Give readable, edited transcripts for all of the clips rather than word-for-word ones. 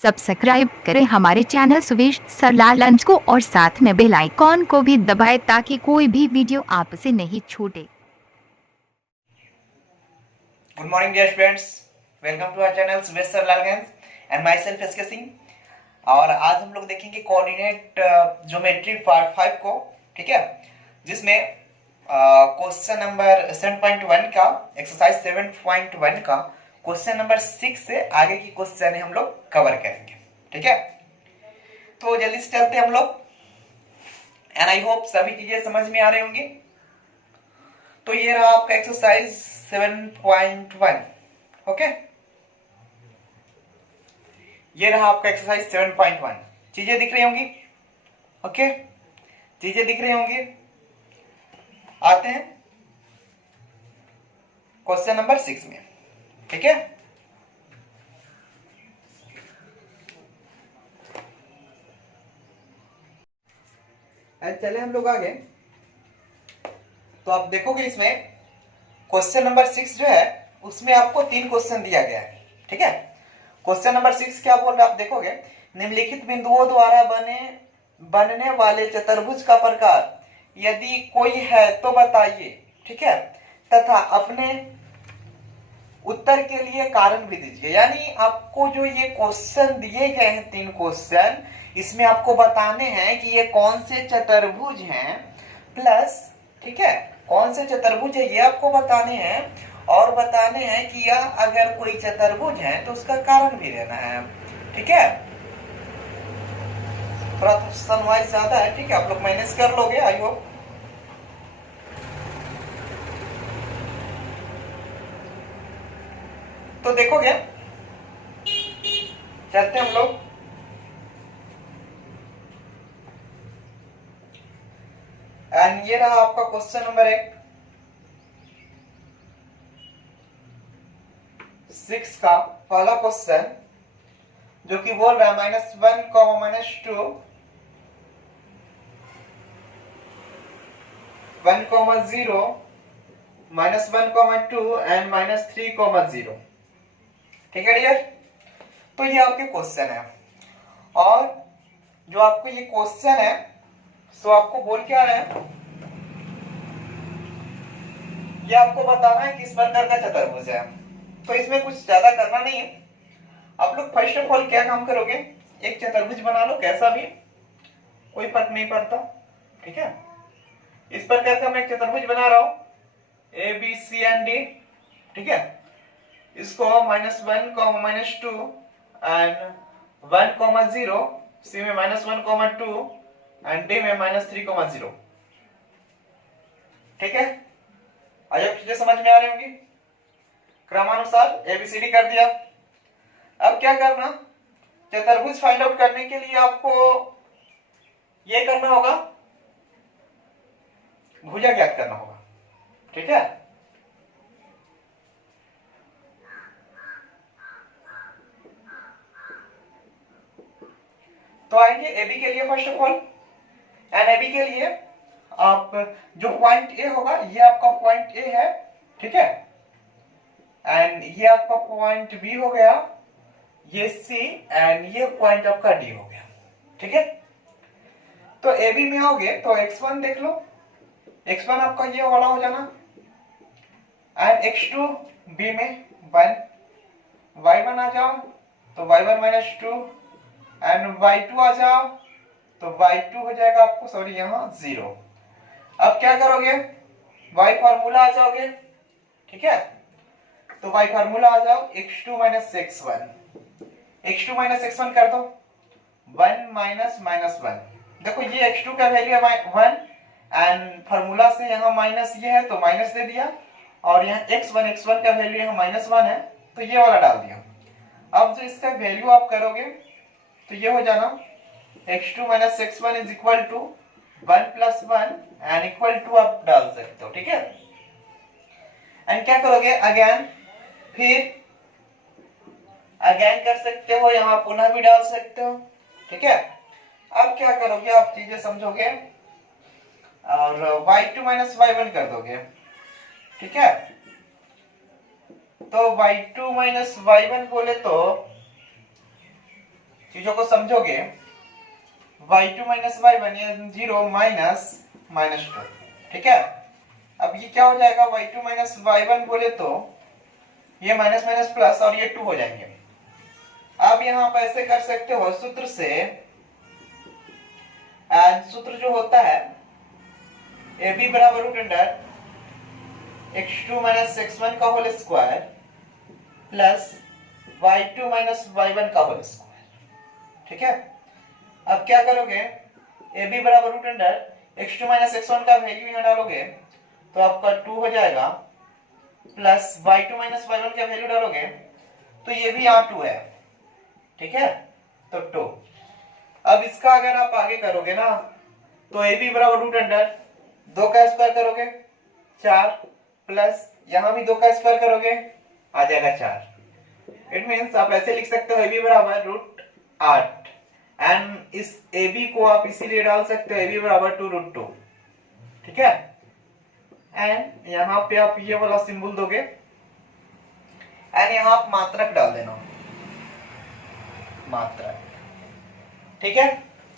Subscribe करें हमारे channel Suvesh सरलाल lunch को और साथ में बेल आइकॉन को भी दबाएं ताकि कोई भी वीडियो आपसे नहीं छूटे। Good morning dear students, welcome to our channel Suvesh Saralal and myself S K Singh. और आज हम लोग देखेंगे कोऑर्डिनेट ज्योमेट्री पार्ट 5 को, ठीक है, जिसमें क्वेश्चन नंबर 7.1 का एक्सरसाइज 7.1 का क्वेश्चन नंबर 6 से आगे की क्वेश्चन हम लोग कवर करेंगे, ठीक है। तो जल्दी से चलते हम लोग, एंड आई होप सभी चीजें समझ में आ रही होंगी। तो ये रहा आपका एक्सरसाइज 7.1, ओके। ये रहा आपका एक्सरसाइज 7.1। चीजें दिख रही होंगी, ओके, चीजें दिख रही होंगी। आते हैं क्वेश्चन नंबर 6 में, ठीक है। चले हम लोग आगे। तो आप देखोगे इसमें क्वेश्चन नंबर 6 जो है उसमें आपको 3 क्वेश्चन दिया गया है, ठीक है। क्वेश्चन नंबर 6 क्या बोल रहा है आप देखोगे, निम्नलिखित बिंदुओं द्वारा बनने वाले चतुर्भुज का प्रकार यदि कोई है तो बताइए, ठीक है, तथा अपने उत्तर के लिए कारण भी दीजिए। यानी आपको जो ये क्वेश्चन दिए गए हैं 3 क्वेश्चन, इसमें आपको बताने हैं कि ये कौन से चतुर्भुज हैं, प्लस, ठीक है, कौन से चतुर्भुज है ये आपको बताने हैं, और बताने हैं कि यह अगर कोई चतुर्भुज है तो उसका कारण भी देना है, ठीक है। थोड़ा सनवाइज ज्यादा है, ठीक है, आप लोग मैनेज कर लोगे, आई होप। तो देखोगे, चलते हम लोग। एंड ये रहा आपका क्वेश्चन नंबर 6 का पहला क्वेश्चन, जो कि बोल रहा है -1, -2, 1, 0, -1, 2 एंड -3, 0, ठीक है डियर। तो ये आपके क्वेश्चन है, और जो आपको ये क्वेश्चन है सो आपको बोल क्या रहे हैं, ये आपको बताना है किस प्रकार का चतुर्भुज है। तो इसमें कुछ ज्यादा करना नहीं है, आप लोग फर्स्ट ऑफ ऑल क्या काम करोगे, एक चतुर्भुज बना लो, कैसा भी, कोई फर्क नहीं पड़ता, ठीक है। इस प्रकार का मैं एक चतुर्भुज बना रहा हूं, A B C and D, ठीक है। इसको -1, -2 एंड 1, 0, सी में -1, 2 एंड डी में -3, 0, ठीक है। आज चीजें समझ में आ रही होंगी। क्रमानुसार एबीसीडी कर दिया। अब क्या करना, चतुर्भुज फाइंड आउट करने के लिए आपको ये करना होगा, भुजा ज्ञात करना होगा, ठीक है। तो आएंगे एबी के लिए first of all, and AB के लिए आप जो पॉइंट ए होगा ये आपका पॉइंट ए है, ठीक है, एंड ये आपका पॉइंट बी हो गया, ये सी, एंड ये पॉइंट आपका डी हो गया, ठीक है। तो ए बी में आओगे तो x1 देख लो, x1 आपका ये वाला हो जाना, एंड x2 बी में 1, y1 आ जाओ तो y1 -2 एंड y2 आ जाओ तो y2 हो जाएगा आपको, सॉरी यहाँ 0। अब क्या करोगे, y फार्मूला आ जाओगे, ठीक है। तो y फार्मूला आ जाओ x2 - x1, x2 - x1 कर दो, 1 -1। देखो ये x2 का वैल्यू है 1, एंड फार्मूला से यहाँ माइनस ये है तो माइनस दे दिया, और यहाँ x1 का वैल्यू यहाँ -1 है तो ये वाला डाल दिया। अब जो इसका वैल्यू आप करोगे तो ये हो जाना x2 - x1 is equal to 1 + 1 and equal to आप डाल सकते हो, ठीक है। एंड क्या करोगे, अगेन, फिर अगेन कर सकते हो, यहां पुनः भी डाल सकते हो, ठीक है। अब क्या करोगे, आप चीजें समझोगे, और y2 - y1 कर दोगे, ठीक है। तो y2 - y1 बोले तो चीजों को समझोगे, y2 माइनस y1 ये 0 माइनस माइनस 2, ठीक है। अब ये क्या हो जाएगा, y2 माइनस y1 बोले तो ये माइनस माइनस प्लस और ये 2 हो जाएंगे। अब यहाँ आप ऐसे कर सकते हो सूत्र से, एंड सूत्र जो होता है AB बराबर root under x2 minus x1 का whole square plus y2 minus y1 का होल स्क्वायर, ठीक है। अब क्या करोगे, AB बराबर root under x2 minus x1 का वैल्यू यहाँ डालोगे तो आपका 2 हो जाएगा, प्लस y2 माइनस y1 का वैल्यू डालोगे तो ये भी यहाँ 2 है, ठीक है, तो 2। अब इसका अगर आप आगे करोगे ना तो AB बराबर रूट अंडर 2 का स्क्वायर करोगे 4, प्लस यहां भी 2 का स्क्वायर करोगे आ जाएगा 4। इट मींस आप ऐसे लिख सकते हो AB बराबर रूट 8, एंड इस AB को आप इसीलिए डाल सकते हो AB बराबर 2 रूट 2, ठीक है। एंड यहां पे आप ये वाला सिंबल दोगे एंड यहां आप मात्रक डाल देना, मात्रक, ठीक है।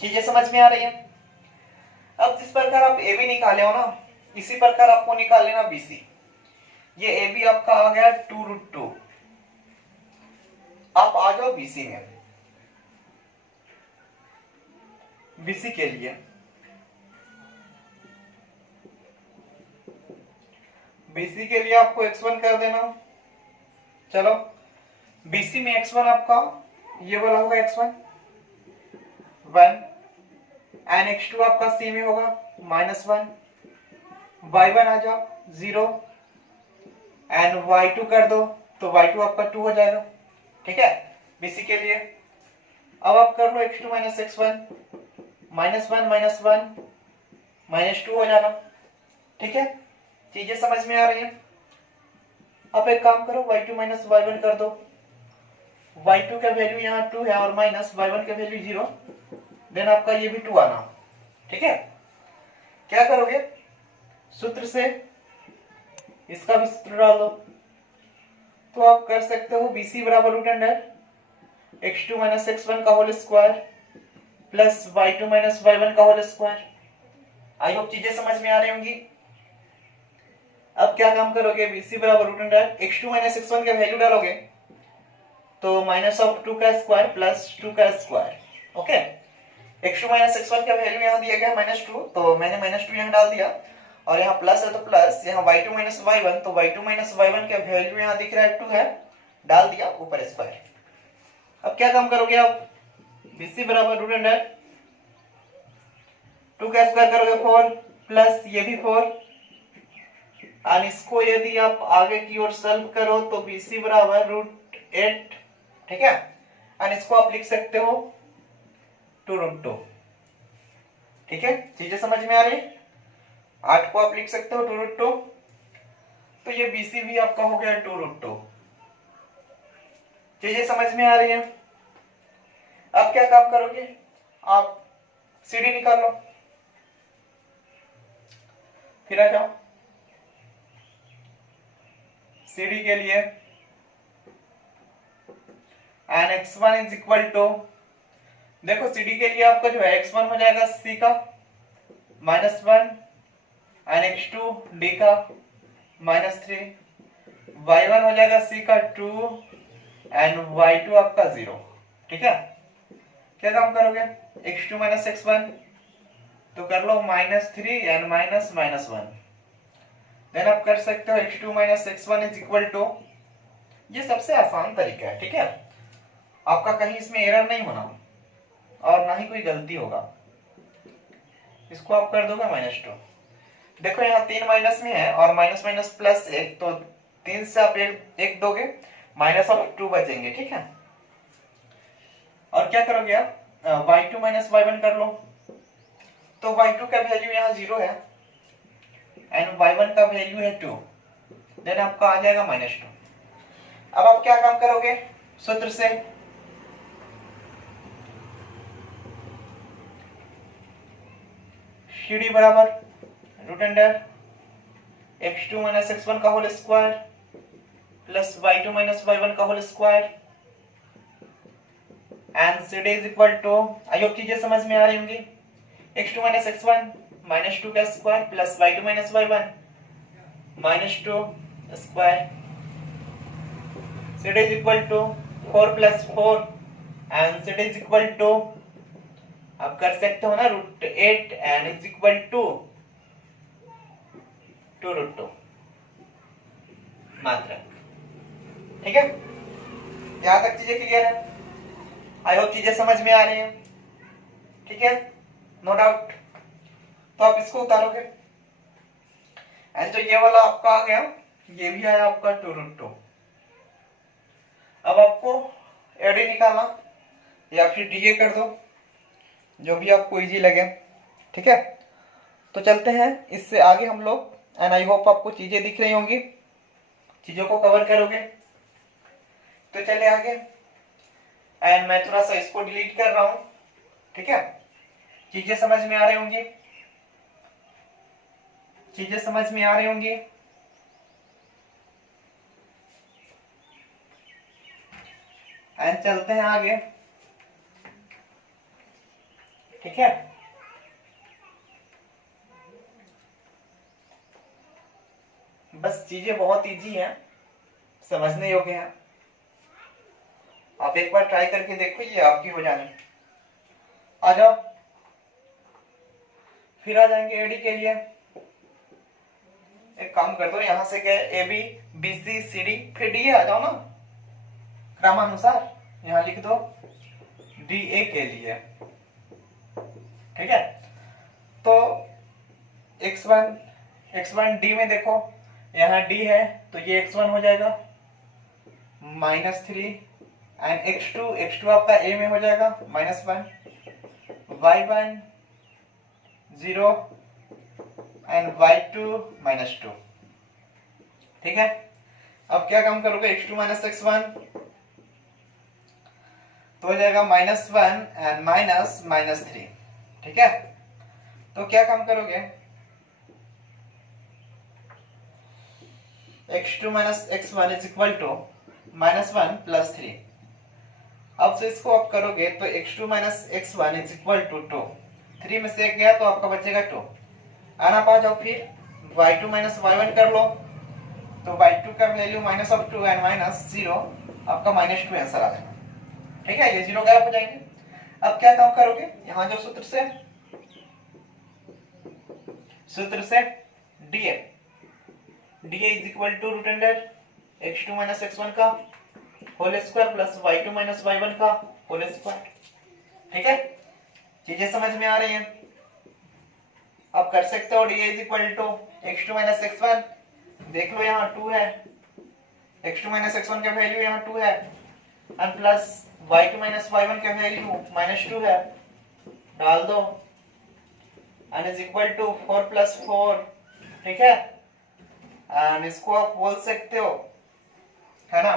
चीजें समझ में आ रही है। अब जिस प्रकार आप AB निकाले हो ना, इसी प्रकार आपको निकाल लेना BC। ये AB आपका आ गया 2 रूट 2। आप आ जाओ BC में। BC के लिए आपको x1 कर देना। चलो BC में x1 आपका ये वाला होगा x1 1, एंड x2 आपका C में होगा -1, y1 आ जाओ 0, एंड y2 कर दो तो y2 आपका 2 हो जाएगा, ठीक है, BC के लिए। अब आप कर लो x2 माइनस x1 -1 -2 हो जाना, ठीक है। चीजें समझ में आ रही है। अब एक काम करो, y2 माइनस y1 कर दो, y2 का वैल्यू यहाँ 2 है और माइनस y1 का वैल्यू 0, देन आपका ये भी 2 आना, ठीक है। क्या करोगे, सूत्र से इसका भी सूत्र डाल दो, तो आप कर सकते हो BC बराबर root under x2 minus x1 का whole square plus y2 minus y1 का होल स्क्वायर। आई होप चीजें समझ में आ रही होंगी। अब क्या काम करोगे, BC बराबर root under x2 minus x1 का वैल्यू डालोगे तो माइनस ऑफ 2 का स्क्वायर प्लस 2 का square, okay. x2 minus x1 का वैल्यू यहाँ दिया गया -2, तो मैंने -2 यहाँ डाल दिया, और यहाँ प्लस है तो प्लस, यहाँ y2 माइनस y1, तो y2 माइनस y1 का वैल्यू यहाँ दिख रहा है 2 है, डाल दिया ऊपर स्क्वायर। अब क्या काम करोगे आप, BC बराबर रूट अंडर 2 का स्क्वायर करोगे 4, प्लस ये भी 4, और इसको यदि आप आगे की ओर सॉल्व करो तो BC बराबर रूट 8, ठीक है, और इसको आप लिख सकते हो 2 रूट 2, ठीक है। चीजें समझ में आ रही, 8 को आप लिख सकते हो 2 रूट 2, तो ये BC भी आपका हो गया 2 रूट 2। चीजें समझ में आ रही है। अब क्या काम करोगे, आप CD निकाल लो, फिर आ जाओ CD के लिए, and x1 is equal to, देखो CD के लिए आपका जो है x1 हो जाएगा C का -1, एंड x2 D का -3, y1 हो जाएगा C का 2, एंड y2 आपका 0, ठीक है। क्या काम करोगे, x2 माइनस x1 तो कर लो -3 एंड -1, देन आप कर सकते हो x2 minus x1 is equal to, ये सबसे आसान तरीका है, ठीक है। आपका कहीं इसमें एरर नहीं होना और ना ही कोई गलती होगा। इसको आप कर दोगे -2, देखो यहाँ 3 माइनस में है और माइनस माइनस प्लस 1, तो 3 से आप एक दोगे, माइनस ऑफ 2 बचेंगे, ठीक है। और क्या करोगे आप, y2 माइनस y1 कर लो, तो y2 का वैल्यू यहाँ 0 है एंड y1 का वैल्यू है 2, देन आपका आ जाएगा -2। अब आप क्या काम करोगे, सूत्र से CD बराबर root under x2 minus x1 का whole square plus y2 minus y1 का whole square, and C D is equal to, I hope चीजें समझ में आ रही होंगी, x2 माइनस x1 माइनस 2 का square plus y2 minus y1 minus 2 square, C D is equal to 4 plus 4 and C D is equal to, आप कर सकते हो ना, √8 एंड इज इक्वल टू 2√2 मात्रक। ठीक है, यहां तक चीजें क्लियर है? आई होप चीजें समझ में आ रही हैं। ठीक है, नो डाउट। तो आप इसको उतारोगे एंड तो ये वाला आपका आ गया, ये भी आया आपका 2√2। अब आपको एडी निकालना या फिर डीए कर दो, जो भी आपको इजी लगे। ठीक है, तो चलते हैं इससे आगे हम लोग, एंड आई होप आपको चीजें दिख रही होंगी, चीजों को कवर करोगे। तो चले आगे, एंड मैं थोड़ा सा इसको डिलीट कर रहा हूं। ठीक है, चीजें समझ में आ रही होंगी, चीजें समझ में आ रही होंगी। एंड चलते हैं आगे। ठीक है, बस चीजें बहुत इजी हैं, समझने योग्य हैं। आप एक बार ट्राई करके देखो, ये आपकी हो जानी। आ जाओ, फिर आ जाएंगे एडी के लिए। एक काम कर दो, यहां से क्या, A B B C C D, फिर डी आ जाओ ना क्रमानुसार, यहां लिख दो डी ए के लिए। ठीक है, तो x1 डी में देखो, यहाँ डी है तो ये x1 हो जाएगा -3 एंड x2 आपका a में हो जाएगा -1, y1 0 एंड y2 -2। ठीक है, अब क्या काम करोगे, x2 माइनस x1 तो हो जाएगा -1 एंड -3। ठीक है, तो क्या काम करोगे, x2 minus x1 is equal to -1 plus 3। अब से इसको आप करोगे तो x2 minus x1 is equal to 2, 3 में से एक गया तो आपका बचेगा 2। आना पा जाओ, फिर y2 माइनस y1 कर लो, तो y2 का वैल्यू -2 एंड -0, आपका -2 आंसर आ जाएगा। ठीक है, ये 0 गायब हो जाएंगे। अब क्या काम करोगे, यहां जो सूत्र से dA is equal to √x2 minus x1 का whole square plus y2 minus y1 का होल स्क्वायर। ठीक है, चीजें समझ में आ रही हैं? आप कर सकते हो dA is equal to x2 minus x1, देख लो यहाँ 2 है, x2 माइनस x1 का वैल्यू यहाँ 2 है, and plus y2 minus y1 का वैल्यू -2 है, डाल दो and is equal to 4 plus 4। ठीक है, एंड इसको आप बोल सकते हो, है ना,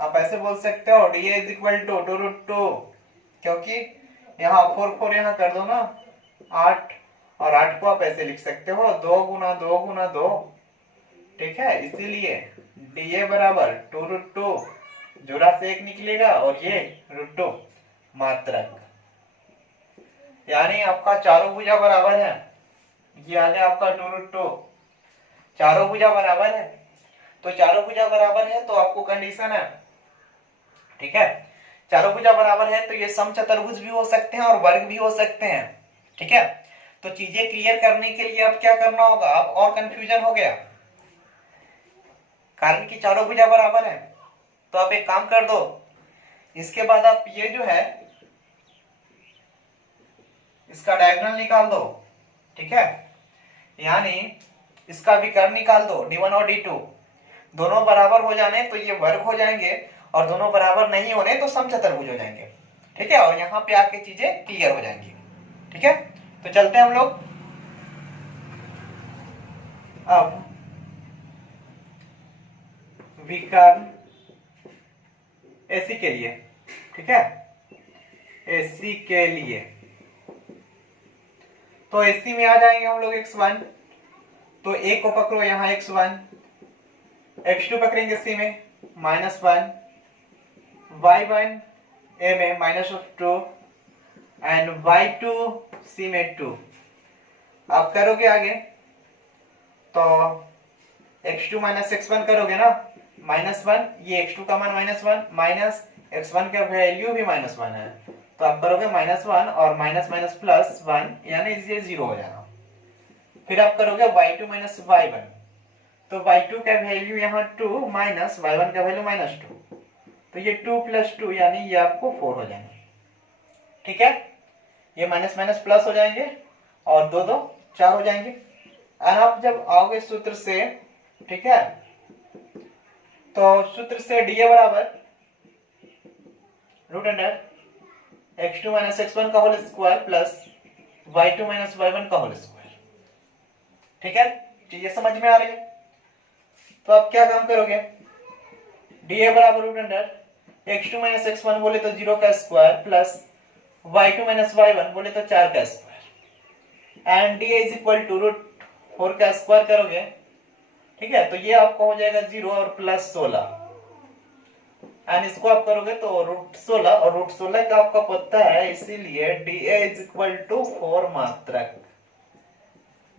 आप ऐसे बोल सकते हो dA इज इक्वल टू 2√2, क्योंकि यहाँ 4 यहाँ कर दो ना 8, और 8 को आप ऐसे लिख सकते हो 2 गुना 2 गुना 2। ठीक है, इसीलिए dA बराबर 2√2, जोड़ा से 1 निकलेगा और ये √2 मात्रक, यानी आपका चारों भुजा बराबर है। ये आ गया आपका 2√2, चारों भुजा बराबर है, तो चारों भुजा बराबर है तो आपको कंडीशन है। ठीक है, चारों भुजा बराबर है तो ये समचतुर्भुज भी हो सकते हैं और वर्ग भी हो सकते हैं। ठीक है, तो चीजें क्लियर करने के लिए अब क्या करना होगा, अब और कंफ्यूजन हो गया, कारण कि चारों भुजा बराबर है, तो आप एक काम कर दो, इसके बाद आप ये जो है इसका डायगोनल निकाल दो। ठीक है, यानी इसका विकर्ण निकाल दो, d1 और d2 दोनों बराबर हो जाने तो ये वर्ग हो जाएंगे, और दोनों बराबर नहीं होने तो समचतुर्भुज हो जाएंगे। ठीक है, और यहाँ पे आके चीजें क्लियर हो जाएंगी। ठीक है, तो चलते हैं हम लोग अब विकर्ण एसी के लिए। ठीक है, एसी के लिए तो एसी में आ जाएंगे हम लोग x1, तो a को पकड़ो यहाँ x1, x2 पकड़ेंगे सी में -1, y1 ए में -2 एंड y2 c में 2। आप करोगे आगे तो x2 माइनस x1 करोगे ना, -1, ये x2 का मान -1 माइनस x1 का वैल्यू भी -1 है, तो आप करोगे -1 और माइनस माइनस प्लस 1 यानी ये 0 हो जाना। फिर आप करोगे y2 माइनस y1, तो y2 का वैल्यू यहाँ 2 माइनस y1 का वैल्यू -2, तो ये 2 + 2 यानी ये आपको 4 हो जाएंगे। ठीक है, ये माइनस माइनस प्लस हो जाएंगे और 2 2 4 हो जाएंगे। और आप जब आओगे सूत्र से, ठीक है, तो सूत्र से dA बराबर √x2 माइनस x1 का whole square plus y2 minus y1 का होल स्क्वायर। ठीक है, चीजें समझ में आ रही है? तो आप क्या काम करोगे, dA बराबर √x2 माइनस x1 बोले तो 0 का square plus y2 minus y1 बोले तो 4 का square and dA is equal to √4 का स्क्वायर करोगे। ठीक है, तो ये आपको हो जाएगा 0 और प्लस 16 एंड इसको आप करोगे तो √16 और √16 का आपका पता है, इसीलिए dA इज इक्वल टू 4 मात्रक।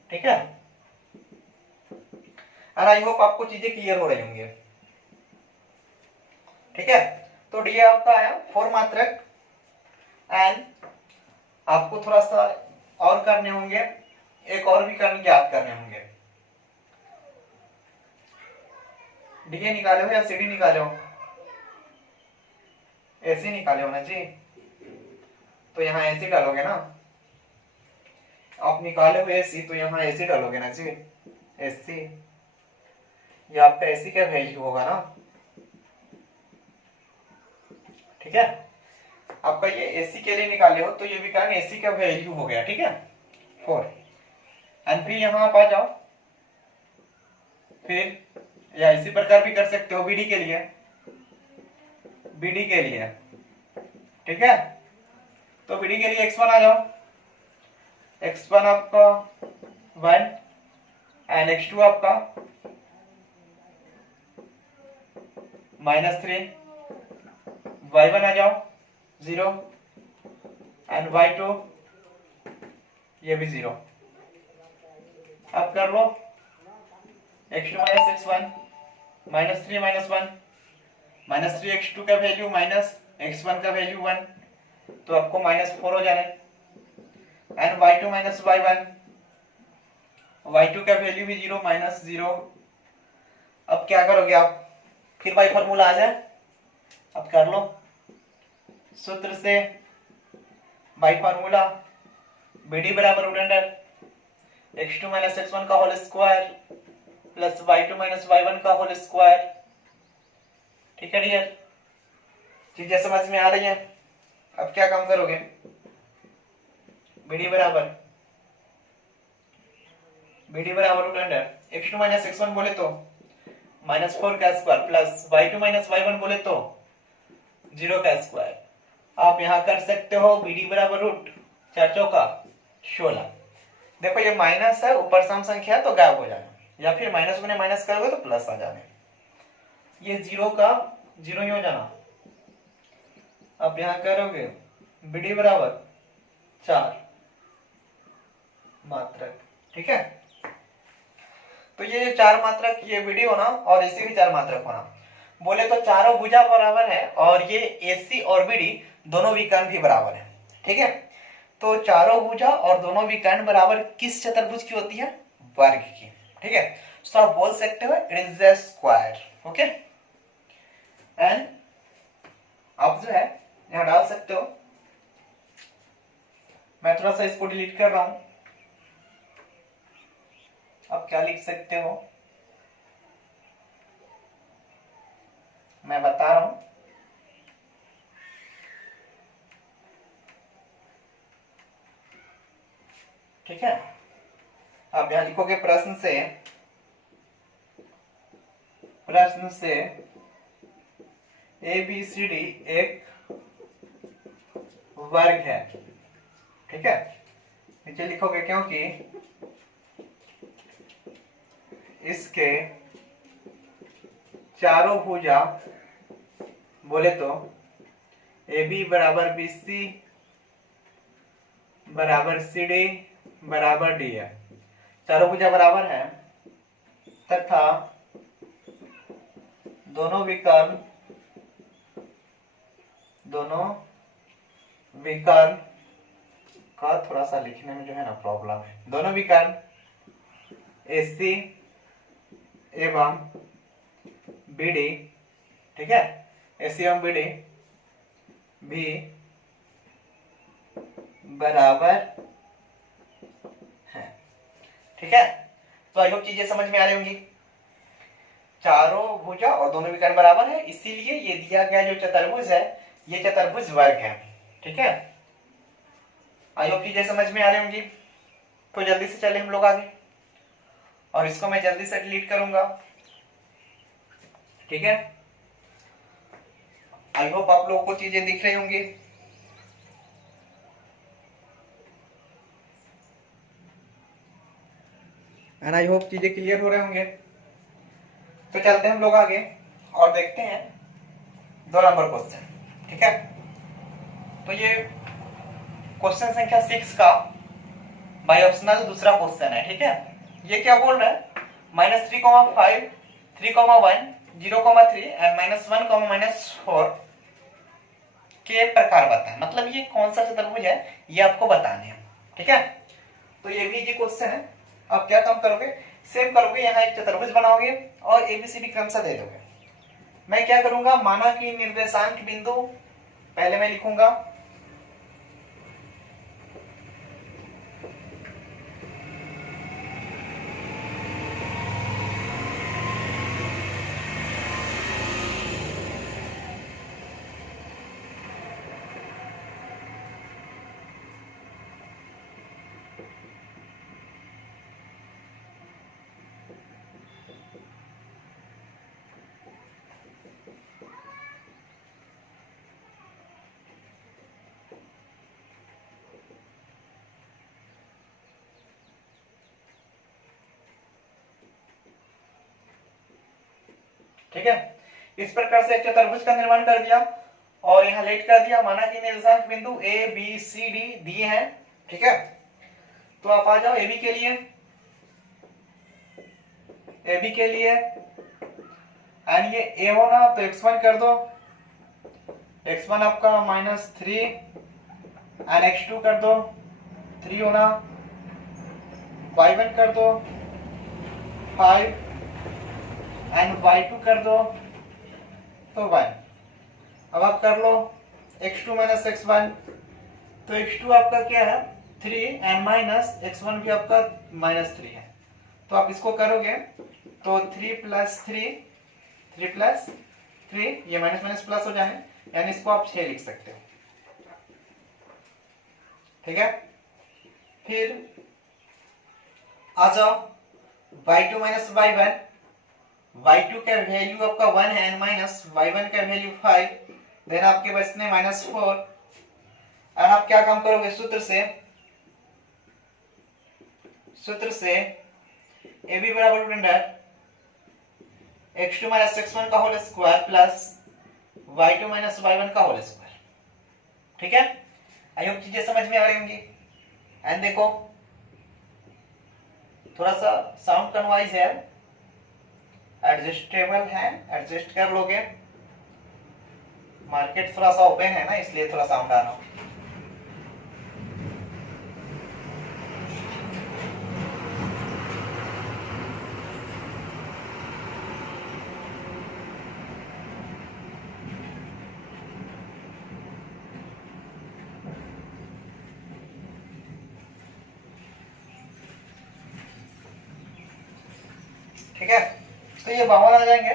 ठीक है, और आई होप आपको चीजें क्लियर हो रही होंगी। ठीक है, तो dA आपका आया 4 मात्रक एंड आपको थोड़ा सा और करने होंगे, एक और भी करने याद करने होंगे। dA निकाले हो या CD निकाले हो? AC निकाले हो ना जी, तो यहाँ AC डालोगे ना, आप निकाले हो AC तो यहाँ AC डालोगे ना जी, AC, ये आपका AC का वैल्यू होगा ना। ठीक है, आपका ये AC के लिए निकाले हो तो ये भी कारण AC का वैल्यू हो गया। ठीक है, 4 एंड फिर यहाँ आप आ जाओ, फिर या इसी प्रकार भी कर सकते हो BD के लिए, BD के लिए। ठीक है, तो BD के लिए x1 आ जाओ, x1 आपका 1 एंड x2 आपका -3, y1 आ जाओ 0 एंड y2 ये भी 0। अब कर लो x2 माइनस x1 -3 -1 -3 x2 का वैल्यू माइनस x1 का वैल्यू 1, तो आपको -4 हो जाने and y2 minus y1, y2 का वैल्यू भी 0 -0। अब क्या करोगे आप, फिर बाई फॉर्मूला आ जाए, अब कर लो सूत्र से बाई फॉर्मूला BD बराबर x2 माइनस x1 का whole square plus y2 minus y1 का होल स्क्वायर। ठीक है डियर, चीजें समझ में आ रही हैं? अब क्या काम करोगे, BD बराबर x2 माइनस x1 बोले तो -4 का square plus y2 minus y1 बोले तो 0 का स्क्वायर। आप यहां कर सकते हो BD बराबर √4 चौका 16। देखो ये माइनस है, ऊपर सम संख्या है तो गायब हो जाना, या फिर माइनस को माइनस करोगे तो प्लस आ जाने, ये 0 का 0 ही हो जाना। अब यहां करोगे BD बराबर 4 मात्रक। ठीक है, तो ये जो 4 मात्रक, ये BD होना और AC भी 4 मात्रक होना, बोले तो चारों भुजा बराबर है और ये AC और BD दोनों विकर्ण भी बराबर है। ठीक है, तो चारों भुजा और दोनों विकर्ण बराबर किस चतुर्भुज की होती है, वर्ग की। ठीक है, तो आप बोल सकते हो it is the square. Okay, and आप जो है यहां डाल सकते हो, मैं थोड़ा सा इसको डिलीट कर रहा हूं। आप क्या लिख सकते हो, मैं बता रहा हूं। ठीक है, अब यहां लिखोगे प्रश्न से ABCD एक वर्ग है। ठीक है, नीचे लिखोगे क्योंकि इसके चारों भुजा बोले तो ए बी बराबर बी सी बराबर सी डी बराबर डी है। चारों भुजा बराबर है तथा दोनों विकर्ण का थोड़ा सा लिखने में जो है ना प्रॉब्लम है। दोनों विकर्ण एसी एवं बीडी, ठीक है, एसी एवं बीडी भी बराबर है। ठीक है, तो आई होप चीजें समझ में आ रही होंगी। चारों भुजा और दोनों विकर्ण बराबर है, इसीलिए ये दिया गया जो चतुर्भुज है ये चतुर्भुज वर्ग है। ठीक है, आई होप चीजें समझ में आ रही होंगी। तो जल्दी से चले हम लोग आगे, और इसको मैं जल्दी से डिलीट करूंगा। ठीक है, आई होप आप लोगों को चीजें दिख रही होंगी। एंड आई होप चीजें क्लियर हो रहे होंगे। तो चलते हैं हम लोग आगे और देखते हैं 2 नंबर क्वेश्चन। ठीक है, तो ये क्वेश्चन संख्या 6 का बाय ऑप्शनल दूसरा क्वेश्चन है। ठीक है, ये क्या बोल रहा है, -3,5 3,1 0,3 एंड -1, -4 के प्रकार बताएं। मतलब ये कौन सा चतुर्भुज है ये आपको बताने हैं। ठीक है, तो ये भी इजी क्वेश्चन है। आप क्या काम करोगे, सेम करोगे, यहाँ एक चतुर्भुज बनाओगे और एबीसीडी क्रमशः दे दोगे। मैं क्या करूंगा, माना कि निर्देशांक बिंदु पहले मैं लिखूंगा, ठीक है, इस प्रकार से एक चतुर्भुज का निर्माण कर दिया और यहाँ लेट कर दिया। माना कि निर्देशांक बिंदु ए बी सी डी दिए हैं। ठीक है, तो आप आ जाओ एबी के लिए, एबी के लिए एंड ये ए होना तो x1 कर दो, x1 आपका -3 एंड x2 कर दो 3 होना, y1 कर दो 5 एंड y2 कर दो तो 1। अब आप कर लो x2 - x1, तो x2 आपका क्या है 3 एंड माइनस x1 भी आपका -3 है। तो आप इसको करोगे तो 3 + 3 ये माइनस माइनस प्लस हो जाने, यानी इसको आप 6 लिख सकते हो। ठीक है, फिर आ जाओ y2 - y1, y2 का वैल्यू आपका 1 है एंड माइनस y1 का वैल्यू 5, देन आपके बचने -4 एंड आप क्या काम करोगे, सूत्र से AB बराबर √(x2 - x1 का whole square plus y2 - y1 का होल स्क्वायर। ठीक है, आई होप चीजें समझ में आ रही होंगी। एंड देखो थोड़ा सा साउंड कनवाइज है, एडजस्टेबल है, एडजस्ट कर लोगे। मार्केट थोड़ा सा ओपन है ना, इसलिए थोड़ा साउंड आ रहा हो। ठीक है, तो ये 52 आ जाएंगे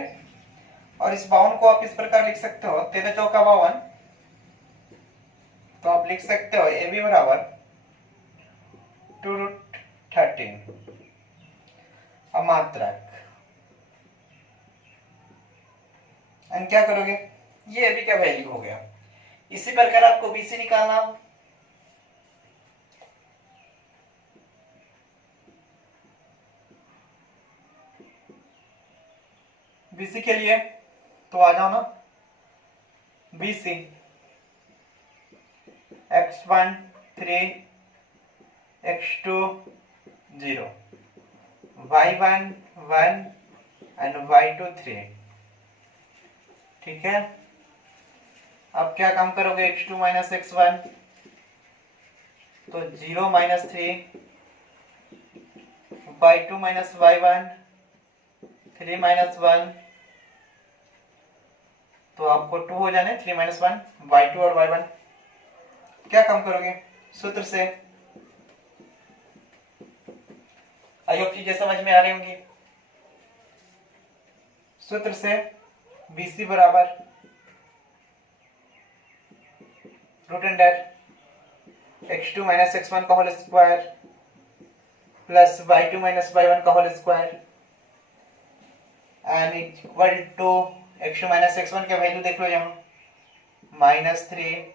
और इस 52 को आप इस प्रकार लिख सकते हो 13 चौका 52। तो आप लिख सकते हो ए बी बराबर 2√13 अमात्रक। एंड क्या करोगे, ये ए बी का वैल्यू हो गया। इसी प्रकार आपको बी सी निकालना, बीसी के लिए तो आ जाओ ना, BC x1 3, x2 0, y1 1 and y2 3। ठीक है, अब क्या काम करोगे, x2 माइनस x1 तो 0 minus 3, y2 minus y1 3 minus 1 तो आपको 2 हो जाने, 3 माइनस 1 y2 और y1। क्या काम करोगे, सूत्र से आई होप चीजें समझ में आ रही होंगी। सूत्र से BC बराबर root under x2 minus x1 का whole square plus y2 minus y1 का whole square and equal to x2 minus x1 का वैल्यू देख लो यहाँ -3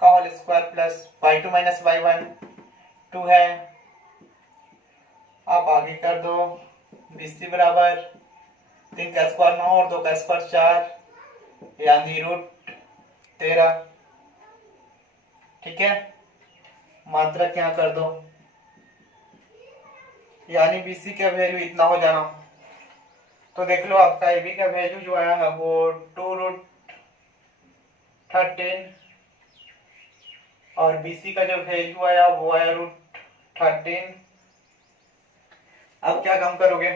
का whole square plus y2 minus y1 2 है। आप आगे कर दो, BC बराबर 3 का स्क्वायर 9 और 2 का स्क्वायर 4 यानी रूट 13। ठीक है, मात्रक यहाँ कर दो, यानी BC का वैल्यू इतना हो जाना। तो देख लो आपका AB का वैल्यू जो आया है वो 2√13 और BC का जो वैल्यू आया वो आया √13। अब क्या काम करोगे,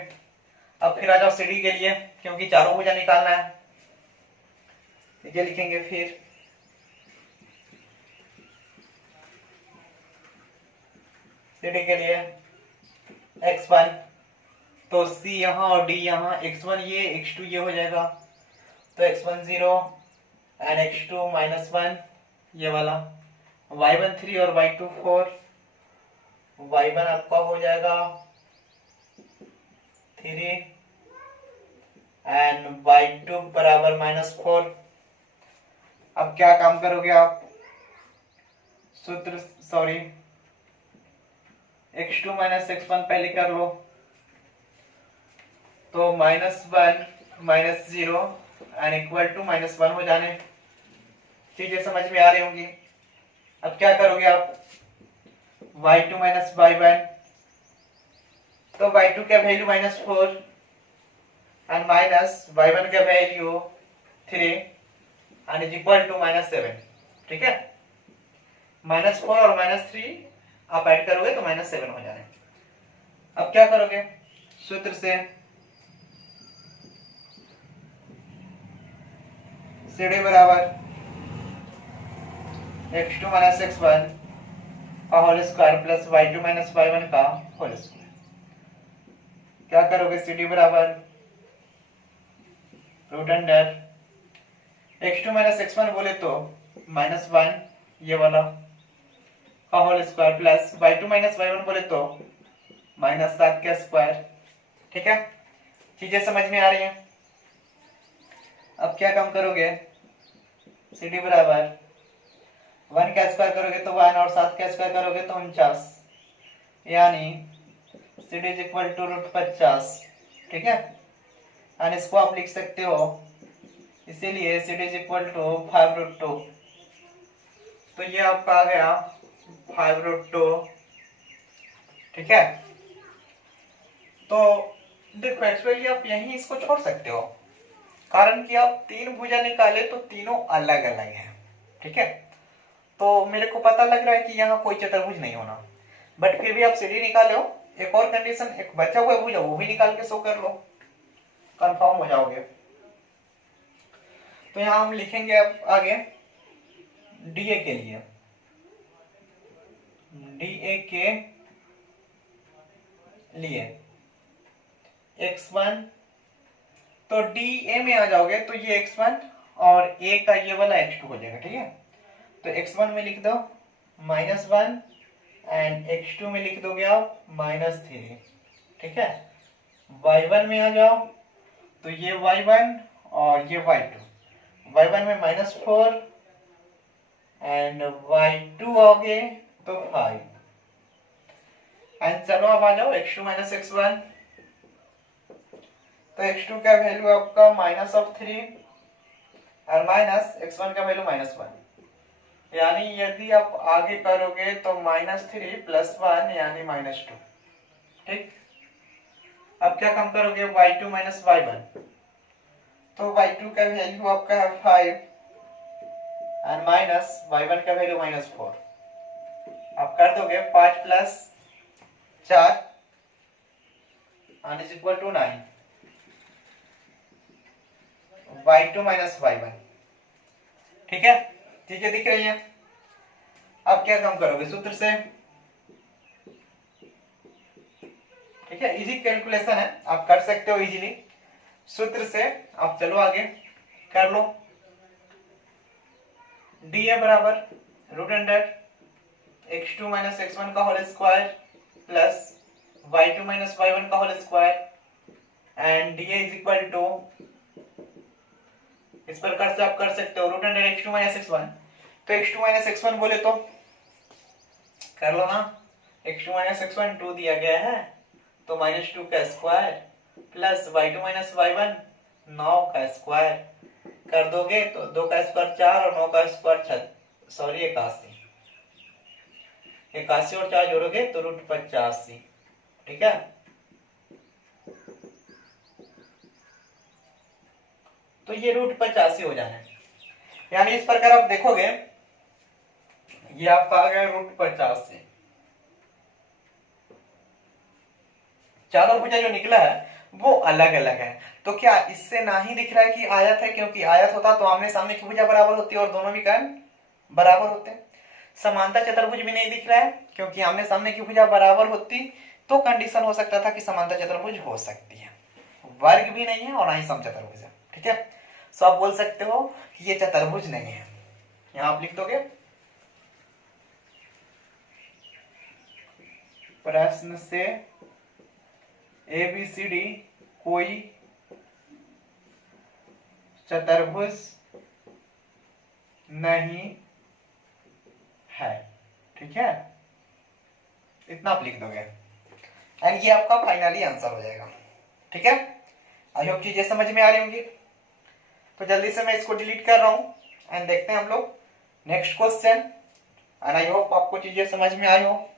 अब फिर आ जाओ CD के लिए, क्योंकि चारों भुजा निकालना है। ये लिखेंगे फिर CD के लिए x1 तो C यहाँ और D यहाँ, x1 ये x2 ये हो जाएगा, तो x1 0 एंड x2 -1 ये वाला, y1 3 और y2 4, y1 आपका हो जाएगा 3 एंड y2 बराबर -4। अब क्या काम करोगे आप, सूत्र सॉरी x2 माइनस x1 पहले कर लो, तो -1 -0 एंड इक्वल टू -1 हो जाने। चीजें समझ में आ रही होंगी। अब क्या करोगे आप, y2 माइनस y1 तो y2 का वैल्यू -4 एंड माइनस y1 का value 3 and is equal to -7। ठीक है, -4 और -3 आप ऐड करोगे तो -7 हो जाने। अब क्या करोगे, सूत्र से CD बराबर x2 माइनस x1 का whole square plus y2 minus y1 का होल स्क्वायर। क्या करोगे, CD बराबर root under x2 minus x1 बोले तो -1 ये वाला का whole square plus y2 minus y1 बोले तो -7 का स्क्वायर। ठीक है, चीजें समझ में आ रही हैं। अब क्या काम करोगे, CD बराबर 1 का स्क्वायर करोगे तो 1 और 7 का स्क्वायर करोगे तो 49, यानी CD इज इक्वल टू √50। ठीक है, एंड इसको आप लिख सकते हो, इसीलिए CD इज इक्वल टू 5√2। तो ये आपका आ गया 5√2। ठीक है, तो देखो एक्चुअली आप यहीं इसको छोड़ सकते हो, कारण कि आप 3 भुजा निकाले तो तीनों अलग अलग हैं। ठीक है, तो मेरे को पता लग रहा है कि यहाँ कोई चतुर्भुज नहीं होना, बट फिर भी आप CD निकाले हो। एक और कंडीशन, एक बचा हुआ भुजा वो भी निकाल के शो कर लो, कंफर्म हो जाओगे। तो यहाँ हम लिखेंगे अब आगे DA के लिए, DA के लिए x1 तो DA में आ जाओगे तो ये x1 और A का ये वाला x2 हो जाएगा। ठीक है, तो x1 में लिख दो -1 एंड x2 में लिख दोगे आप -3। ठीक है, y1 में आ जाओ तो ये y1 और ये y2, y1 में -4 एंड y2 आओगे तो 5 एंड चलो अब आ जाओ x2 माइनस x1, तो x2 का वैल्यू आपका -3 और माइनस x1 का वैल्यू -1, यानी यदि आप आगे करोगे तो -3 + 1 यानी -2। ठीक, अब क्या कम करोगे, y2 - y1, तो y2 का वैल्यू आपका है 5 और माइनस y1 का वैल्यू -4। आप कर दोगे 5 + 4 = 9, y2 - y1। ठीक है, चीजें दिख रही है। अब क्या कम करोगे, सूत्र से। ठीक है, इजी कैलकुलेशन है, आप कर सकते हो इजीली सूत्र से। आप चलो आगे कर लो। dA बराबर √x2 - x1 का whole square plus y2 - y1 का होल स्क्वायर एंड dA = इस प्रकार से आप कर सकते हो √x2 - x1। तो x2 - x1 बोले तो कर लो ना, x2 - x1 2 दिया गया है तो -2 का स्क्वायर प्लस y2 - y1 9 का स्क्वायर कर दोगे तो 2 का स्क्वायर 4 और 9 का स्क्वायर 81। 81 और 4 जोड़ोगे तो √85। ठीक है, तो ये √85 हो जाना है। यानी इस प्रकार आप देखोगे ये आपका आ गया √85। चारों भुजा जो निकला है वो अलग अलग है। तो क्या इससे ना ही दिख रहा है कि आयत है, क्योंकि आयत होता तो आमने सामने की भुजा बराबर होती और दोनों भी कर्ण बराबर होते। समांतर चतुर्भुज भी नहीं दिख रहा है, क्योंकि आमने सामने की भुजा बराबर होती तो कंडीशन हो सकता था कि समांतर चतुर्भुज हो सकती है। वर्ग भी नहीं है और ना ही समचतुर्भुज है। ठीक है, सो आप बोल सकते हो कि ये चतुर्भुज नहीं है। यहां आप लिख दोगे प्रश्न से ABCD कोई चतुर्भुज नहीं है। ठीक है, इतना आप लिख दोगे एंड ये आपका फाइनली आंसर हो जाएगा। ठीक है, आई होप चीजें समझ में आ रही होंगी। तो जल्दी से मैं इसको डिलीट कर रहा हूं एंड देखते हैं हम लोग next question. And I hope आपको चीजें समझ में आई हो।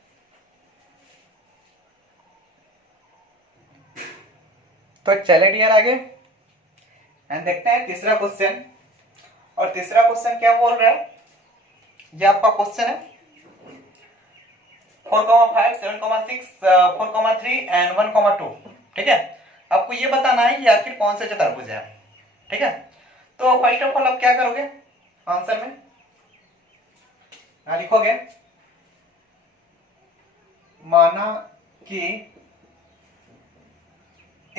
तो चले डियर आगे एंड देखते हैं तीसरा क्वेश्चन। और तीसरा क्वेश्चन क्या बोल रहा है, ये आपका क्वेश्चन है 4,5, 7,6, 4,3 एंड 1,2। ठीक है, आपको ये बताना है कि आखिर कौन से चतुर्भुज है। ठीक है, तो फर्स्ट ऑफ ऑल आप क्या करोगे, आंसर में लिखोगे माना कि A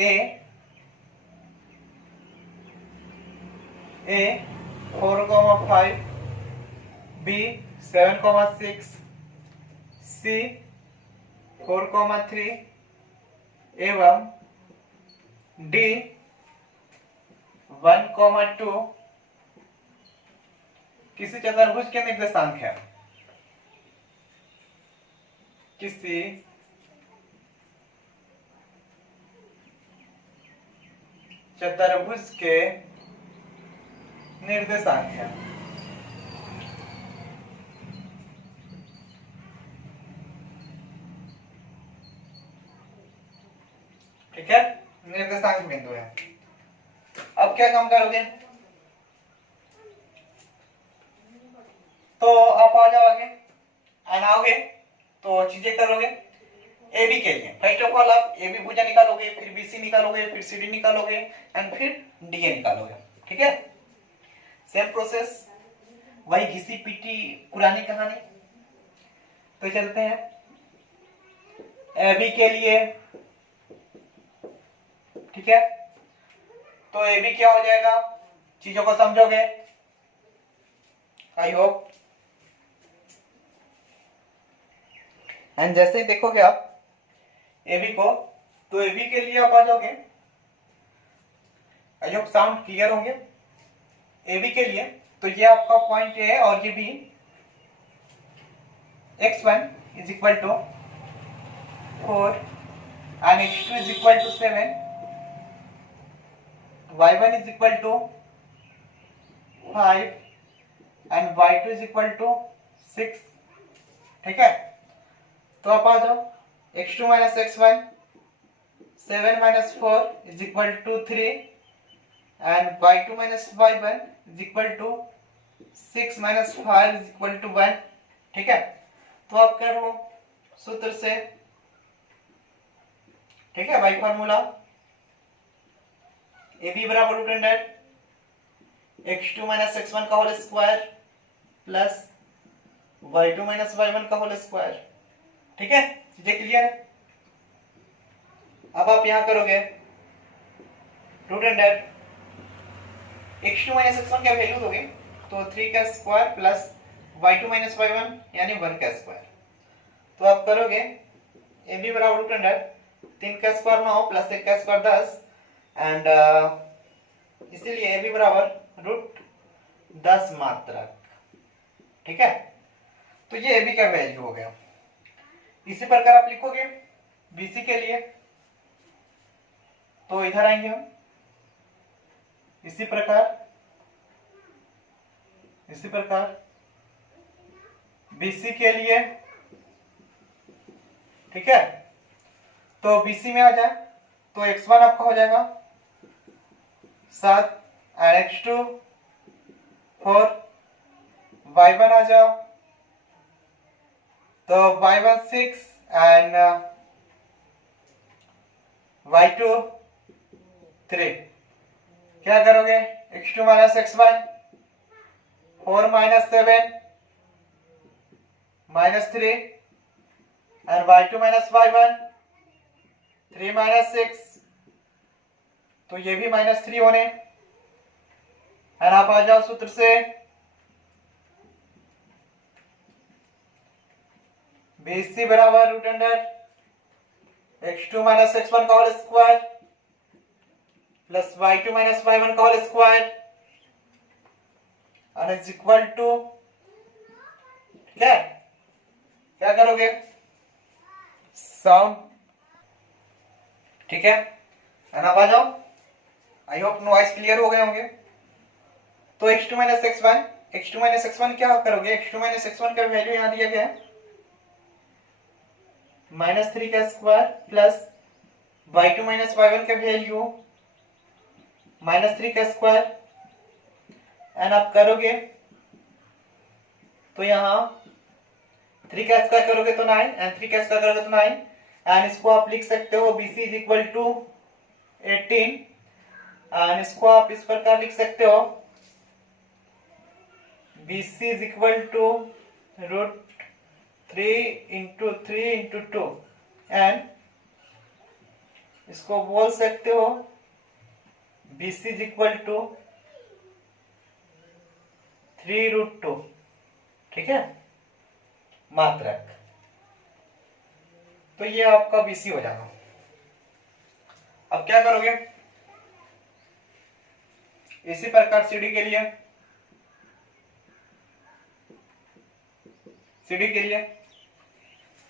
4,5, B 7,6, C 4,3 एवं D 1,2 किसी चतुर्भुज के निर्देशांक है। किसी चतुर्भुज के निर्देशांक है। ठीक है, निर्देशांक बिंदु है। अब क्या काम करोगे, तो आप आ जाओ आगे एंड आओगे तो चीजें करोगे। ए बी के लिए फर्स्ट ऑफ ऑल आप ए बी भुजा निकालोगे, फिर बी सी निकालोगे, फिर सी डी निकालोगे एंड फिर डी ए निकालोगे। ठीक है, सेम प्रोसेस, वही घिसी पीटी पुरानी कहानी। तो चलते हैं ए बी के लिए। ठीक है, तो ए बी क्या हो जाएगा, चीजों को समझोगे आई होप। एंड जैसे ही देखोगे आप ए बी को, तो ए बी के लिए आप आ जाओगे। आई होप साउंड क्लियर होंगे। ए बी के लिए तो ये आपका पॉइंट ए है और ये B. x1 = 4 and x2 = 7, y1 = 5 and y2 is equal to 6, ठीक है। तो आप आ जाओ, x2 minus x1 7 minus 4 is equal to 3 and y2 minus y1 is equal to 6 minus 5 is equal to 1, ठीक है। तो आप कर लो सूत्र से, ठीक है, बाई फार्मूला ए बी बराबर root under x2 minus x1 का whole square plus y2 minus y1 का होल स्क्वायर, ठीक है। चीजें क्लियर है। अब आप यहां करोगे root under x2 minus x1 का वैल्यू दोगे तो 3 का square plus y2 minus y1 यानी 1 का स्क्वायर। तो आप करोगे ए बी बराबर रूट अंडर 3 का स्क्वायर 9 प्लस 1 का स्क्वायर 10 एंड इसीलिए ए बी बराबर रूट 10 मात्रक, ठीक है। तो ये ए बी का वैल्यू हो गया। इसी प्रकार आप लिखोगे बीसी के लिए, तो इधर आएंगे हम, इसी प्रकार बीसी के लिए, ठीक है। तो बीसी में आ जाए तो x1 आपका हो जाएगा 7 और x2 4, y1 आ जाओ तो y1 6 एंड y2 3। क्या करोगे x2 minus x1 4 minus 7 minus 3 and y2 minus y1 3 minus 6, तो ये भी माइनस 3 होने, और आप आ जाओ सूत्र से बीसी बराबर root under x2 minus x1 का whole square plus y2 minus y1 का होल स्क्वायर और इज इक्वल टू, ठीक है। क्या करोगे सम, ठीक है। आप आ जाओ, आई होप नॉइस क्लियर हो गए होंगे। तो x2 माइनस x1 क्या करोगे, x2 माइनस x1 का वैल्यू यहां दिया गया है माइनस 3 का square plus y2 minus y1 का वैल्यू माइनस 3 का स्क्वायर एंड आप करोगे तो यहां 3 का स्क्वायर करोगे तो 9 एंड 3 का स्क्वायर करोगे तो 9 एंड इसको आप लिख सकते हो BC is equal to 18 and इसको आप इस प्रकार लिख सकते हो BC is equal to root 3 into 3 into 2 and इसको बोल सकते हो BC is equal to 3 root 2, ठीक है, मात्रक। तो ये आपका BC हो जाएगा। अब क्या करोगे इसी प्रकार CD के लिए,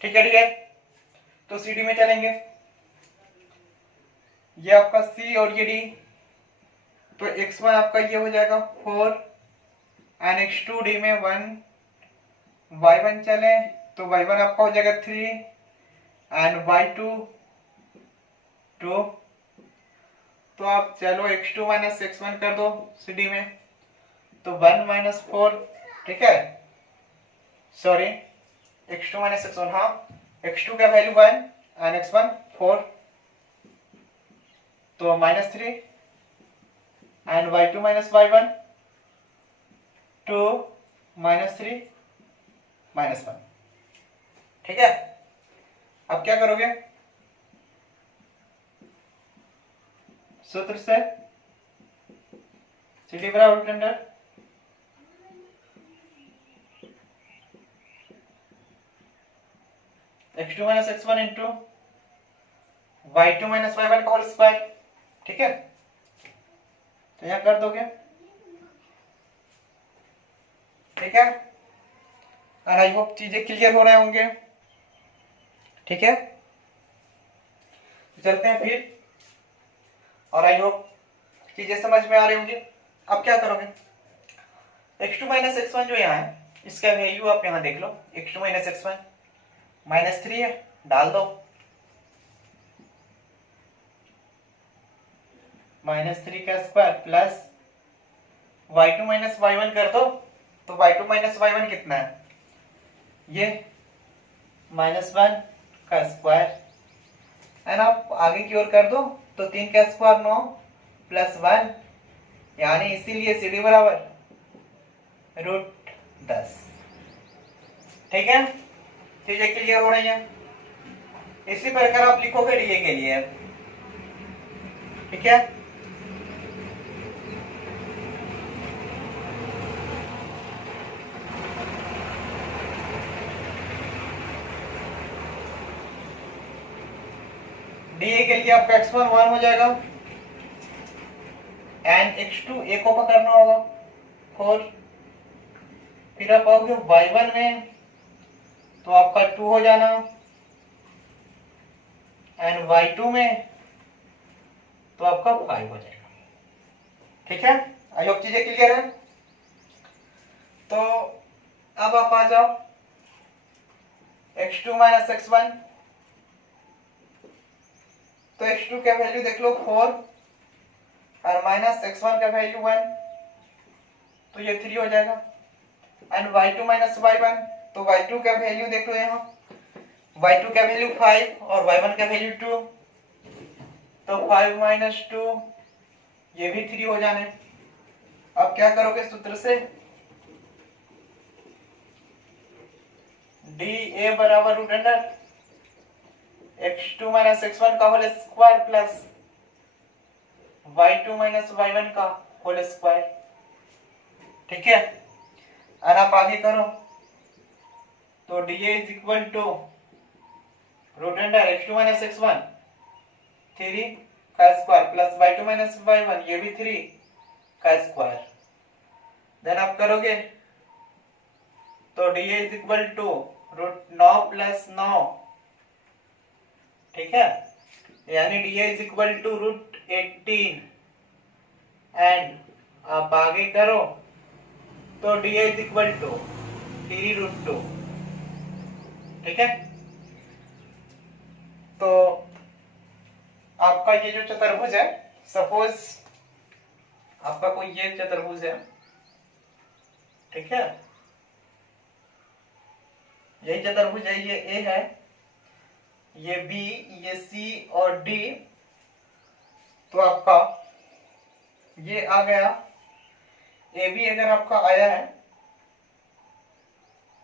ठीक है। तो CD में चलेंगे, ये आपका C और ये D, तो x1 आपका ये हो जाएगा 4 एंड x2 D में 1, y1 चले तो y1 आपका हो जाएगा 3 एंड y2 2। तो आप चलो x2 माइनस x1 कर दो CD में, तो 1 माइनस 4, ठीक है, सॉरी x2 माइनस x1, हाँ x2 का वैल्यू 1 एंड x1 4, तो minus 3 and y2 minus y1 2 minus 3 minus 1, ठीक है। अब क्या करोगे सूत्र से CD बराबर root under x2 minus x1 into y2 minus y1 का होल स्क्वायर, ठीक है। तो यहां कर दोगे, ठीक है, और आई होप चीजें क्लियर हो रहे होंगे, ठीक है। चलते हैं फिर, और आई होप चीजें समझ में आ रही होंगी। अब क्या करोगे x2 माइनस एक्स वन जो यहाँ है इसका वैल्यू आप यहाँ देख लो, x2 माइनस एक्स वन -3 है, डाल दो -3 का square plus y2 minus y1 कर दो, तो y2 माइनस y1 कितना है, ये -1 का स्क्वायर, एंड आप आगे की ओर कर दो तो 3 का स्क्वायर 9 प्लस 1, यानी इसीलिए सी डी बराबर √10। ठीक है, चीजें क्लियर हो रही हैं। इसी प्रकार आप लिखोगे डीए के लिए। ठीक है, डीए के लिए आपका x1 1 हो जाएगा एंड x2 ए को पकड़ना होगा 4, फिर आप आओगे y1 में तो आपका 2 हो जाना, एंड y2 में तो आपका 5 हो जाएगा। ठीक है, आई होप चीजें क्लियर है। तो अब आप आ जाओ x2 माइनस x1, तो x2 का वैल्यू देख लो 4 और माइनस x1 का वैल्यू 1, तो ये 3 हो जाएगा, एंड y2 माइनस y1, तो y2 का वैल्यू देख लो यहाँ, y2 का वैल्यू 5 और y1 का वैल्यू 2, तो 5 माइनस 2 ये भी 3 हो जाने। अब क्या करोगे सूत्र से, डी ए बराबर root under x2 minus x1 का whole square plus y2 minus y1 का होल स्क्वायर। ठीक है, और आप आगे करो तो D A is equal to root under x2 minus x1 3 का square plus y2 minus y1 ये भी 3 का स्क्वायर। देन आप करोगे तो D A is equal to √9 plus 9। ठीक है, यानी D A is equal to √18, and आप आगे करो तो D A is equal to 3√2। ठीक है, तो आपका ये जो चतुर्भुज है, सपोज आपका कोई ये चतुर्भुज है, ठीक है, यही चतुर्भुज है, ये ए है, ये बी, ये सी और डी, तो आपका ये आ गया, ए बी अगर आपका आया है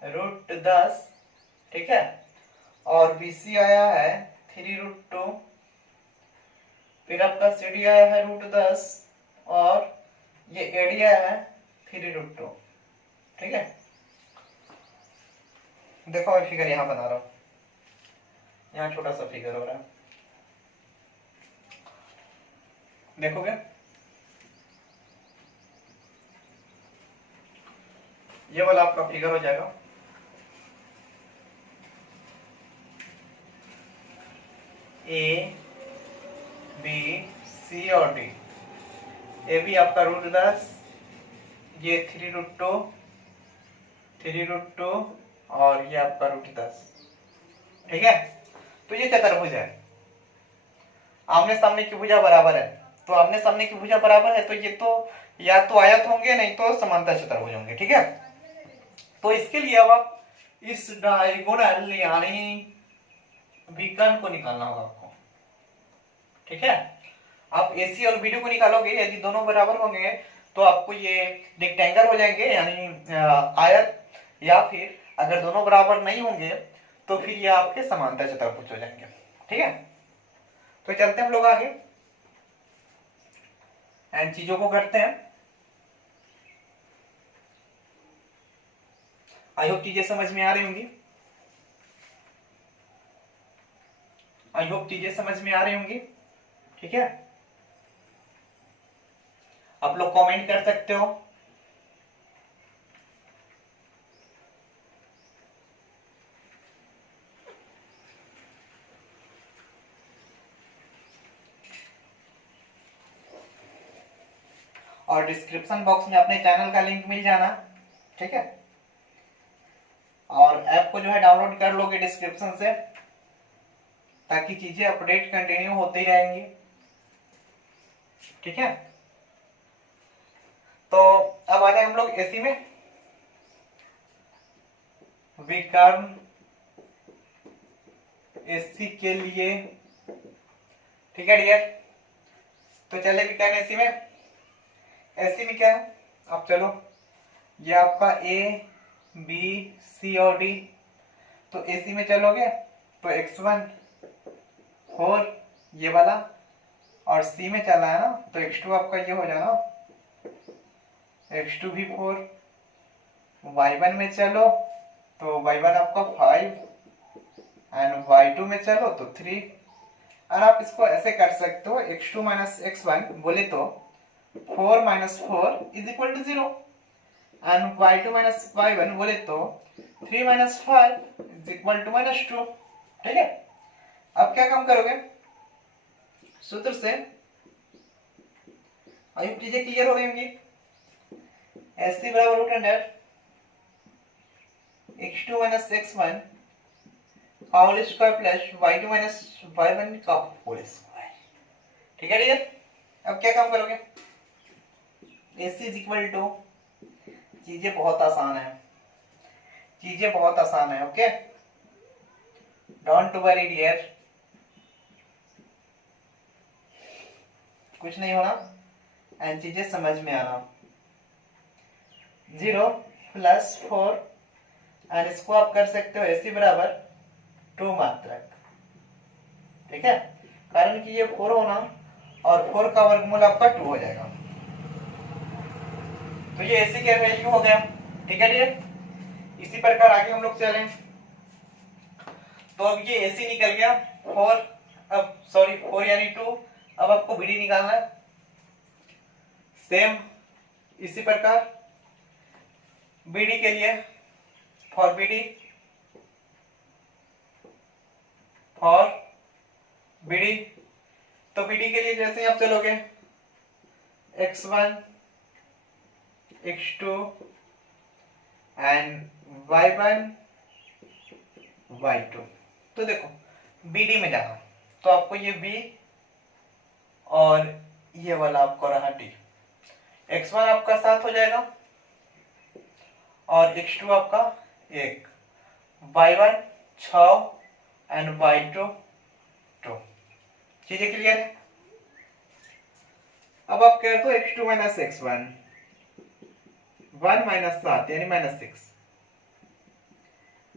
√10, ठीक है, और बी सी आया है 3√2, फिर आपका सी डी आया है √10 और ये ए डी आया है 3√2। ठीक है, देखो मैं फिगर यहां बना रहा हूं, यहाँ छोटा सा फिगर हो रहा है, देखोगे ये वाला आपका फिगर हो जाएगा। ए बी सी और डी, ए बी आपका √10, ये 3√2 और ये आपका √10। ठीक है, तो ये चतुर्भुज है, आमने सामने की भुजा बराबर है, तो आमने सामने की भुजा बराबर है तो ये तो या तो आयत होंगे नहीं तो समांतर चतुर्भुज होंगे। ठीक है, तो इसके लिए अब आप इस डायगोनल यानी विकर्ण को निकालना होगा आपको। ठीक है, आप एसी और बीडी को निकालोगे, यदि दोनों बराबर होंगे तो आपको ये रेक्टेंगल हो जाएंगे यानी आयत, या फिर अगर दोनों बराबर नहीं होंगे तो फिर ये आपके समांतर चतुर्भुज हो जाएंगे। ठीक है, तो चलते हैं हम लोग आगे एंड चीजों को करते हैं। आई होप चीजें समझ में आ रही होंगी, आई होप चीजें समझ में आ रही होंगी। ठीक है, आप लोग कमेंट कर सकते हो। और डिस्क्रिप्शन बॉक्स में अपने चैनल का लिंक मिल जाना, ठीक है। और ऐप को जो है डाउनलोड कर लोगे डिस्क्रिप्शन से, ताकि चीजें अपडेट कंटिन्यू होती रहेंगी, ठीक है। तो अब आ जाए हम लोग एसी में। विकर्ण एसी के लिए, ठीक है डियर। तो चले विकर्ण एसी में। एसी में क्या है, अब चलो ये आपका ए बी सी और डी। तो एसी में चलोगे तो x1 4 ये वाला, और सी में चला है ना तो x2 आपका ये हो जाना, x2 भी 4। y1 में चलो तो y1 आपका 5 एंड y2 में चलो तो 3। और आप इसको ऐसे कर सकते हो, x2 माइनस x1 बोले तो 4 minus 4 is equal to 0 and y2 minus y1 बोले तो 3 minus 5 is equal to minus 2, ठीक है। अब क्या काम करोगे, सूत्र से आयुक्त चीजें क्लियर हो गई होंगी। एस सी बराबर root under x2 minus x1 का whole square plus y2 minus y1 का होल स्क्वायर, ठीक है डियर। अब क्या काम करोगे, S C is equal to, चीजें बहुत आसान है, चीजें बहुत आसान है, ओके, डोंट वरी डियर, कुछ नहीं होना एंड चीजें समझ में आना। 0 प्लस 4 एंड इसको आप कर सकते हो एसी बराबर 2 मात्रक, ठीक है, कारण कि ये 4 होना और 4 का वर्गमूल आपका 2 हो जाएगा। तो ये एसी का वैल्यू हो गया, ठीक है डियर। इसी प्रकार आगे हम लोग चलें। तो अब ये एसी निकल गया 4, अब सॉरी 4 यानी 2। अब आपको बीडी निकालना है, सेम इसी प्रकार बीडी के लिए फॉर बीडी, फॉर बीडी, तो बीडी के लिए जैसे आप चलोगे x1 x2 and y1 y2। तो देखो बीडी में जाना तो आपको ये बी और ये वाला आपको रहा डी। x1 आपका 7 हो जाएगा और x2 आपका 1, y1 6 एंड y2 2। चीजें क्लियर है। अब आप कह दो x2 माइनस x1 1 माइनस 7 यानी माइनस 6।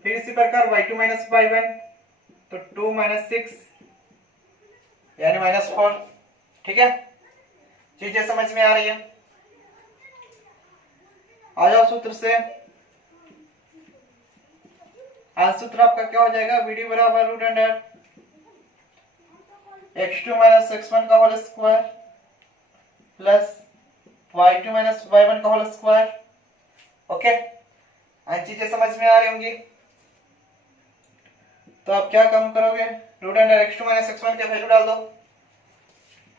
फिर इसी प्रकार y2 माइनस y1 तो 2 माइनस 6 यानी माइनस 4, ठीक है। चीजें समझ में आ रही है। आ जाओ सूत्र से। आज सूत्र आपका क्या हो जाएगा, बीडी बराबर root under x2 minus x1 का whole square plus y2 minus y1 का होल स्क्वायर, ओके। आज चीजें समझ में आ रही होंगी। तो आप क्या काम करोगे, root under x2 minus x1 का वैल्यू डाल दो,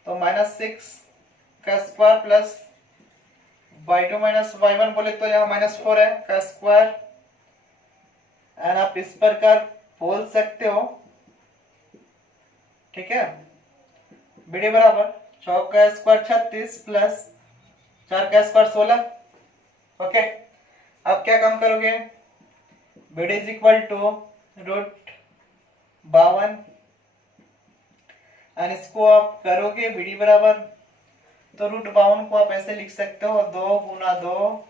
तो माइनस 6 का square plus y2 minus y1 बोले तो यहाँ माइनस 4 है का स्क्वायर एंड आप इस प्रकार बोल सकते हो, ठीक है। बीडी बराबर 4 का स्क्वायर 36 प्लस 4 का स्क्वायर 16, ओके। आप क्या काम करोगे, BD is equal to root 52 and इसको आप करोगे बीडी बराबर, तो रूट 52 को आप ऐसे लिख सकते हो 2 गुना 2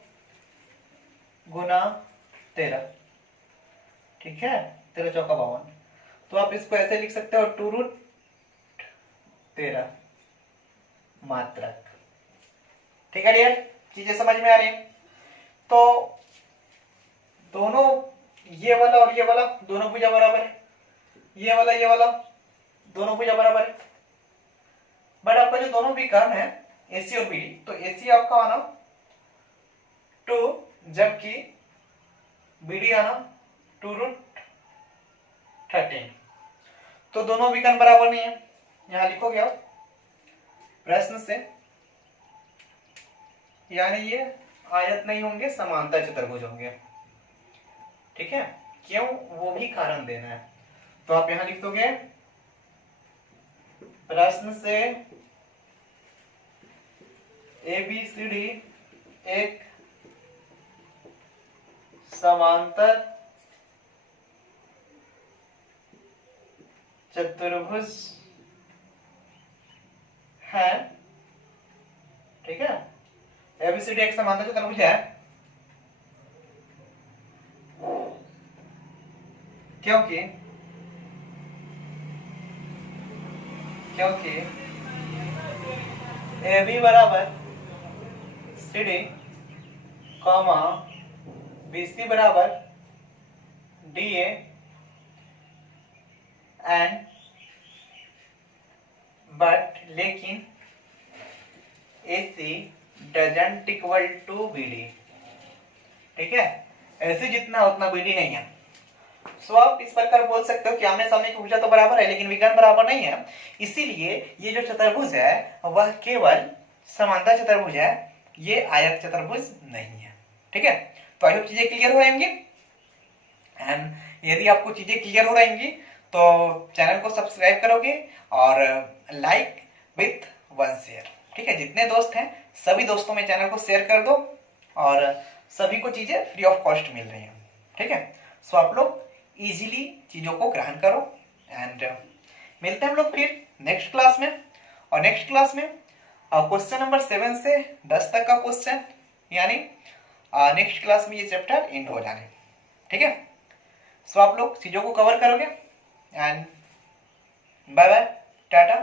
गुना 13, ठीक है, 13 चौका 52। तो आप इसको ऐसे लिख सकते हो 2 रूट 13 मात्रक, ठीक है डियर। चीजें समझ में आ रही है। तो दोनों ये वाला और ये वाला दोनों भुजा बराबर है, ये वाला दोनों भुजा बराबर है। बट आपका जो दोनों भी कर्म है एसी और बीडी, तो एसी आपका आना 2 जबकि बीडी आना 2 रूट 13। तो दोनों विकर्ण बराबर नहीं है। यहां लिखोगे आप प्रश्न से यानी ये आयत नहीं होंगे, समांतर चतुर्भुज होंगे। ठीक है, क्यों, वो भी कारण देना है। तो आप यहां लिख दोगे प्रश्न से ABCD एक समांतर चतुर्भुज है। ठीक है, ABCD एक समांतर चतुर्भुज है क्योंकि AB बराबर CD कॉमा BC बराबर DA एंड बट लेकिन AC doesn't equal to BD। ठीक है, AC जितना उतना BD नहीं है। सो आप इस प्रकार बोल सकते हो कि आमने सामने की भुजा तो बराबर है लेकिन विकर्ण बराबर नहीं है, इसीलिए ये जो चतुर्भुज है वह केवल समांतर चतुर्भुज है, ये आयत चतुर्भुज नहीं है। ठीक है, तो आई होप चीजें क्लियर हो जाएंगी। एंड यदि आपको चीजें क्लियर हो रहेंगी तो चैनल को सब्सक्राइब करोगे और लाइक विथ 1 शेयर। ठीक है, जितने दोस्त हैं सभी दोस्तों में चैनल को शेयर कर दो और सभी को चीजें फ्री ऑफ कॉस्ट मिल रही हैं। ठीक है, सो आप लोग इजीली चीजों को ग्रहण करो एंड मिलते हैं हम लोग फिर नेक्स्ट क्लास में। और नेक्स्ट क्लास में क्वेश्चन नंबर 7 से 10 तक का क्वेश्चन, यानी नेक्स्ट क्लास में ये चैप्टर एंड हो जाने। ठीक है, सो आप लोग चीजों को कवर करोगे एंड बाय बाय, टाटा।